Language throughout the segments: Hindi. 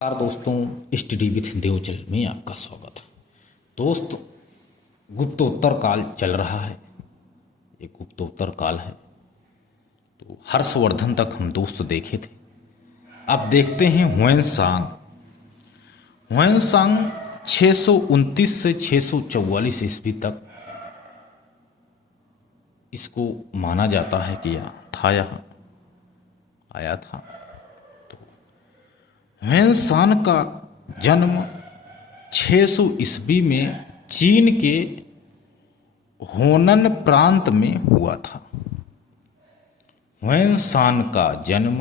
नमस्कार दोस्तों, स्टडी विथ देवचल में आपका स्वागत है। दोस्त, गुप्तोत्तर काल चल रहा है। ये गुप्तोत्तर काल है। तो हर्षवर्धन तक हम दोस्त देखे थे। अब देखते हैं हुएनसांग। हुएनसांग 629 से 644 ईस्वी तक इसको माना जाता है कि यहाँ आया था। हुएनसांग का जन्म 600 ईस्वी में चीन के होनन प्रांत में हुआ था। हुएनसांग का जन्म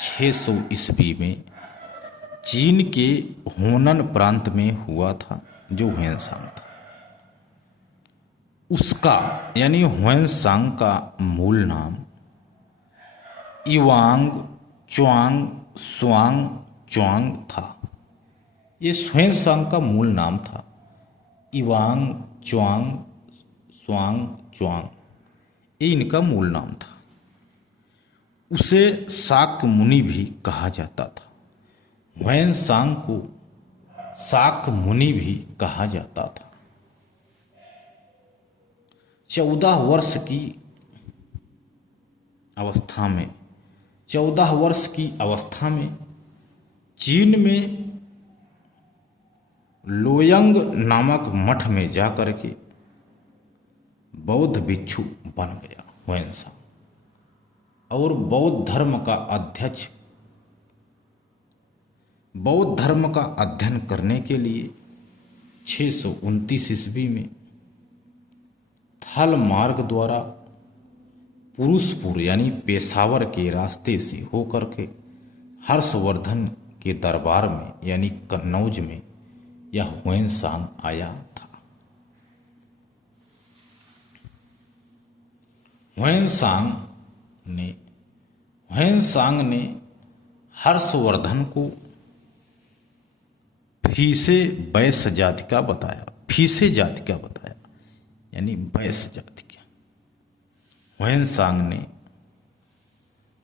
600 ईस्वी में चीन के होनन प्रांत में हुआ था, जो हुएनसांग था। उसका यानी हुएनसांग का मूल नाम इवांग च्वांग स्वांग च्वांग था। ये हुएनसांग का मूल नाम था। इवांग च्वांग स्वांग च्वांग, ये इनका मूल नाम था। उसे शाक्य मुनि भी कहा जाता था। हुएनसांग को शाक्य मुनि भी कहा जाता था। 14 वर्ष की अवस्था में चीन में लोयंग नामक मठ में जाकर के बौद्ध भिक्षु बन गया हुएनसांग, और बौद्ध धर्म का अध्ययन करने के लिए 629 ईस्वी में थल मार्ग द्वारा पुरुषपुर यानी पेशावर के रास्ते से होकर के हर्षवर्धन के दरबार में यानी कन्नौज में यह हुएनसांग आया था। हुएनसांग ने हर्षवर्धन को फीसे बैश्य जाति का बताया यानी बैश्य जाति का। हुएनसांग ने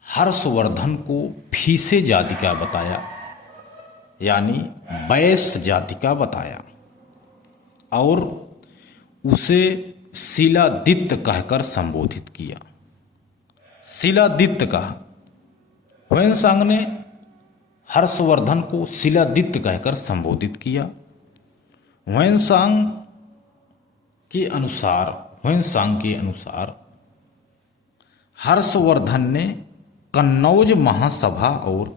हर्षवर्धन को फीसे जाति का बताया यानी बैश्य जाति का बताया, और उसे शिलादित्य कहकर संबोधित किया। शिलादित्य कहा। हुएनसांग ने हर्षवर्धन को शिलादित्य कहकर संबोधित किया। हुएनसांग के अनुसार हर्षवर्धन ने कन्नौज महासभा और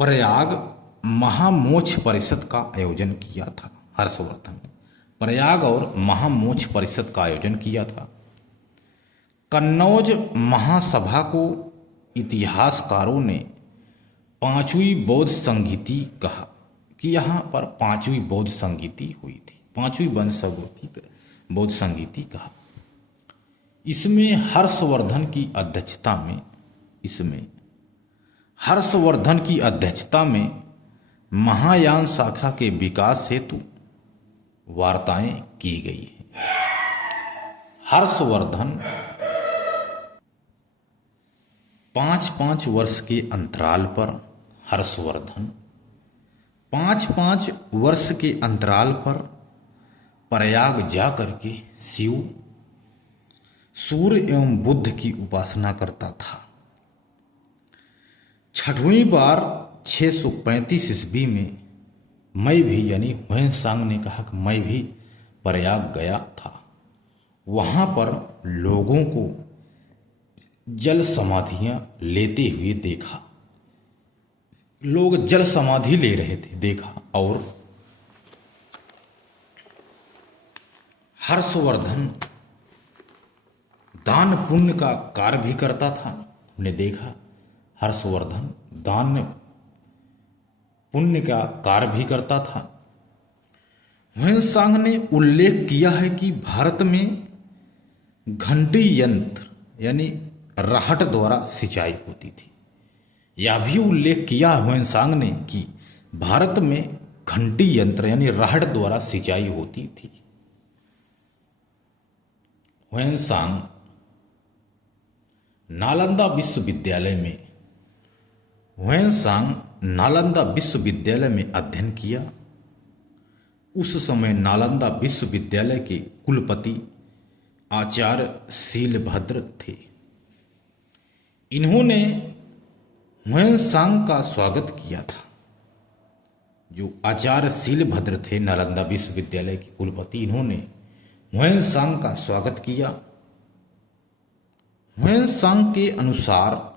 प्रयाग महामोक्ष परिषद का आयोजन किया था। हर्षवर्धन ने प्रयाग और महामोक्ष परिषद का आयोजन किया था। कन्नौज महासभा को इतिहासकारों ने पांचवी बौद्ध संगीति कहा कि यहाँ पर पांचवी बौद्ध संगीति हुई थी। पांचवी बौद्ध संगीति कहा। इसमें हर्षवर्धन की अध्यक्षता में महायान शाखा के विकास हेतु वार्ताएं की गई है। हर्षवर्धन 5-5 वर्ष के अंतराल पर प्रयाग जा करके शिव, सूर्य एवं बुद्ध की उपासना करता था। 6वीं बार 635 ईस्वी में मैं भी यानी हुएनसांग ने कहा कि मैं भी प्रयाग गया था। वहां पर लोगों को जल समाधियां लेते हुए देखा। लोग जल समाधि ले रहे थे देखा, और हर्षवर्धन दान पुण्य का कार्य भी करता था। हमने देखा हर्षवर्धन दान पुण्य का कार्य भी करता था। हुएनसांग ने उल्लेख किया है कि भारत में घंटी यंत्र यानी राहट द्वारा सिंचाई होती थी। यह भी उल्लेख किया हुएनसांग ने कि भारत में घंटी यंत्र यानी राहट द्वारा सिंचाई होती थी। हुएनसांग नालंदा विश्वविद्यालय में हुएनसांग नालंदा विश्वविद्यालय में अध्ययन किया। उस समय नालंदा विश्वविद्यालय के कुलपति आचार्य शीलभद्र थे। इन्होंने ह्वेनसांग का स्वागत किया था। जो आचार्य शीलभद्र थे नालंदा विश्वविद्यालय के कुलपति, इन्होंने ह्वेनसांग का स्वागत किया। ह्वेनसांग के अनुसार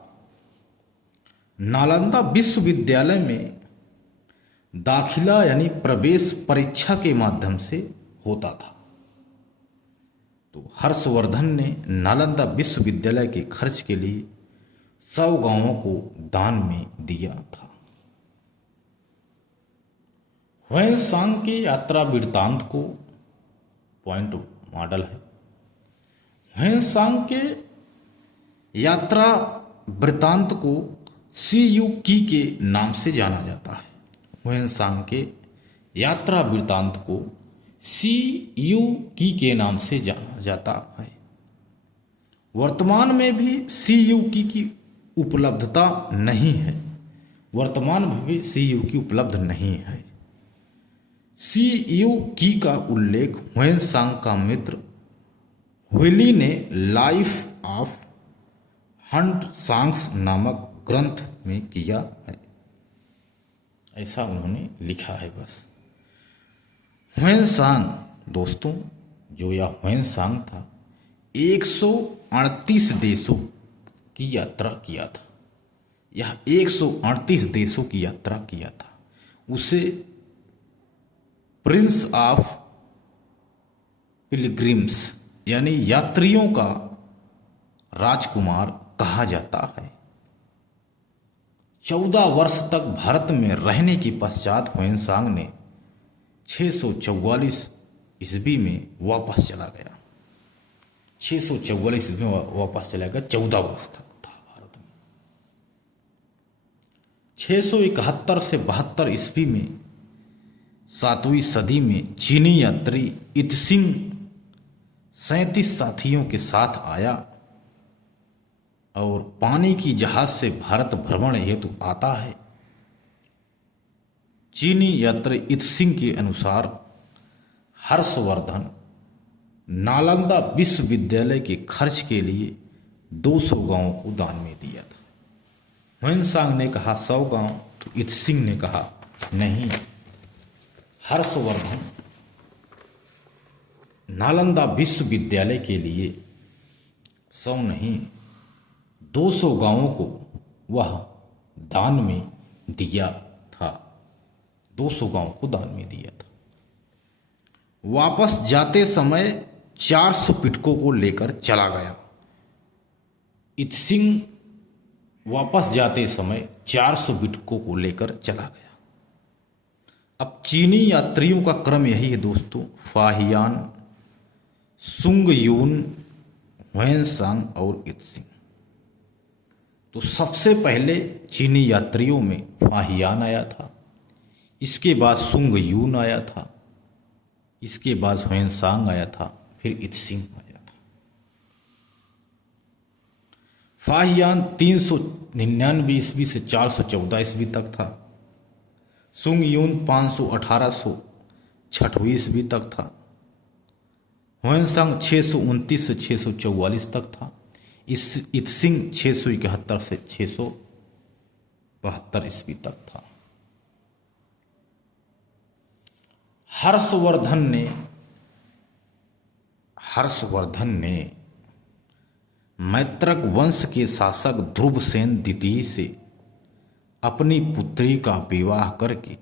नालंदा विश्वविद्यालय में दाखिला यानी प्रवेश परीक्षा के माध्यम से होता था। तो हर्षवर्धन ने नालंदा विश्वविद्यालय के खर्च के लिए 100 गांवों को दान में दिया था। ह्वेनसांग के यात्रा वृत्तांत को पॉइंट मॉडल है। ह्वेनसांग के यात्रा वृत्तांत को सीयू की के नाम से जाना जाता है। ह्वेनसांग के यात्रा वृत्तांत को सीयू की के नाम से जाना जाता है। वर्तमान में भी सीयू की उपलब्धता नहीं है। वर्तमान में भी सीयू की उपलब्ध नहीं है। सीयू की का उल्लेख ह्वेनसांग का मित्र हुइली ने लाइफ ऑफ हंटसांग्स नामक ग्रंथ में किया है। ऐसा उन्होंने लिखा है। बस ह्वेनसांग दोस्तों, जो यह ह्वेनसांग था, 138 देशों की यात्रा किया था। यह 138 देशों की यात्रा किया था। उसे प्रिंस ऑफ पिलग्रिम्स यानी यात्रियों का राजकुमार कहा जाता है। 14 वर्ष तक भारत में रहने के पश्चात ह्वेनसांग ने 644 ईस्वी में वापस चला गया। 644 ईस्वी में वापस चला गया। 14 वर्ष तक था भारत में। 671 से 72 ईस्वी में 7वीं सदी में चीनी यात्री इत्सिंग 37 साथियों के साथ आया और पानी की जहाज से भारत भ्रमण हेतु आता है। चीनी यात्री इत्सिंग के अनुसार हर्षवर्धन नालंदा विश्वविद्यालय के खर्च के लिए 200 गांवों को दान में दिया था। ह्वेनसांग ने कहा 100 गांव, तो इत्सिंग ने कहा नहीं, हर्षवर्धन नालंदा विश्वविद्यालय के लिए 100 नहीं 200 गांवों को वह दान में दिया था। 200 गांवों को दान में दिया था। वापस जाते समय 400 पिटकों को लेकर चला गया। इत्सिंग वापस जाते समय 400 पिटकों को लेकर चला गया। अब चीनी यात्रियों का क्रम यही है दोस्तों, फाहियान, सुंगयून, ह्वेनसांग और इत्सिंग। तो सबसे पहले चीनी यात्रियों में फाहियान आया था, इसके बाद सुंगयून आया था, इसके बाद ह्वेनसांग आया था, फिर इत्सिंग आया था। फाहियान 399 ईस्वी से 414 ईस्वी तक था। सुंगयून 500-1806 ईस्वी तक था। ह्वेनसांग 629 से 644 तक था। इत्सिंग 671 से 672 ईस्वी तक था। हर्षवर्धन ने मैत्रक वंश के शासक ध्रुवसेन द्वितीय से अपनी पुत्री का विवाह करके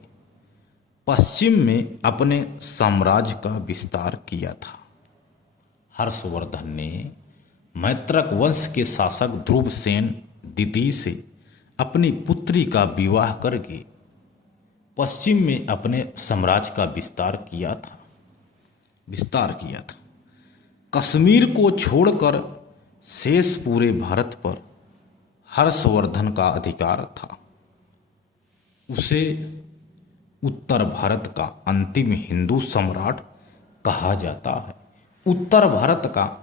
पश्चिम में अपने साम्राज्य का विस्तार किया था। हर्षवर्धन ने मैत्रक वंश के शासक ध्रुवसेन द्वितीय से अपनी पुत्री का विवाह करके पश्चिम में अपने साम्राज्य का विस्तार किया था। कश्मीर को छोड़कर शेष पूरे भारत पर हर्षवर्धन का अधिकार था। उसे उत्तर भारत का अंतिम हिंदू सम्राट कहा जाता है। उत्तर भारत का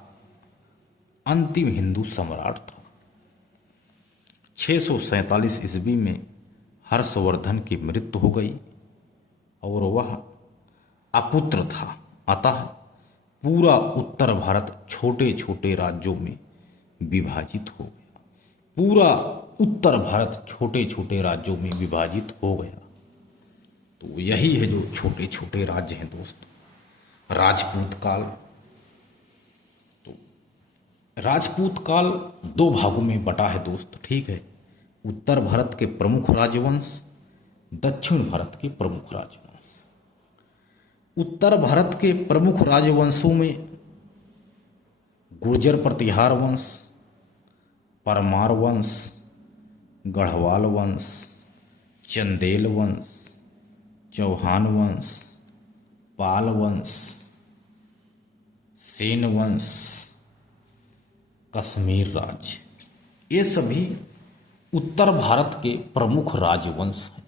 अंतिम हिंदू सम्राट था। 647 ईस्वी में हर्षवर्धन की मृत्यु हो गई और वह अपुत्र था। अतः पूरा उत्तर भारत छोटे छोटे राज्यों में विभाजित हो गया। पूरा उत्तर भारत छोटे छोटे राज्यों में विभाजित हो गया। तो यही है जो छोटे छोटे राज्य हैं दोस्त, राजपूत काल। तो राजपूत काल दो भागों में बटा है दोस्त, ठीक है। उत्तर भारत के प्रमुख राजवंश, दक्षिण भारत के प्रमुख राजवंश। उत्तर भारत के प्रमुख राजवंशों में गुर्जर प्रतिहार वंश, परमार वंश, गढ़वाल वंश, चंदेल वंश, चौहान वंश, पाल वंश, सेन वंश, कश्मीर राज्य, ये सभी उत्तर भारत के प्रमुख राजवंश हैं।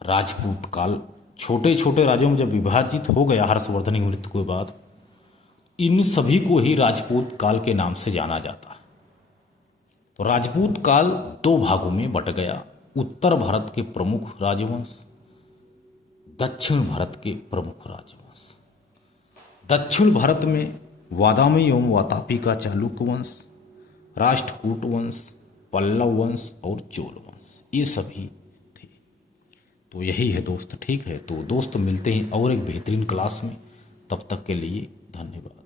राजपूत काल छोटे छोटे राज्यों में जब विभाजित हो गया हर्षवर्धन की मृत्यु के बाद, इन सभी को ही राजपूत काल के नाम से जाना जाता है। तो राजपूत काल दो भागों में बट गया, उत्तर भारत के प्रमुख राजवंश, दक्षिण भारत के प्रमुख राजवंश। दक्षिण भारत में वादामी एवं वातापी का चालुक्य वंश, राष्ट्रकूट वंश, पल्लव वंश और चोल वंश, ये सभी थे। तो यही है दोस्त, ठीक है। तो दोस्त मिलते हैं और एक बेहतरीन क्लास में, तब तक के लिए धन्यवाद।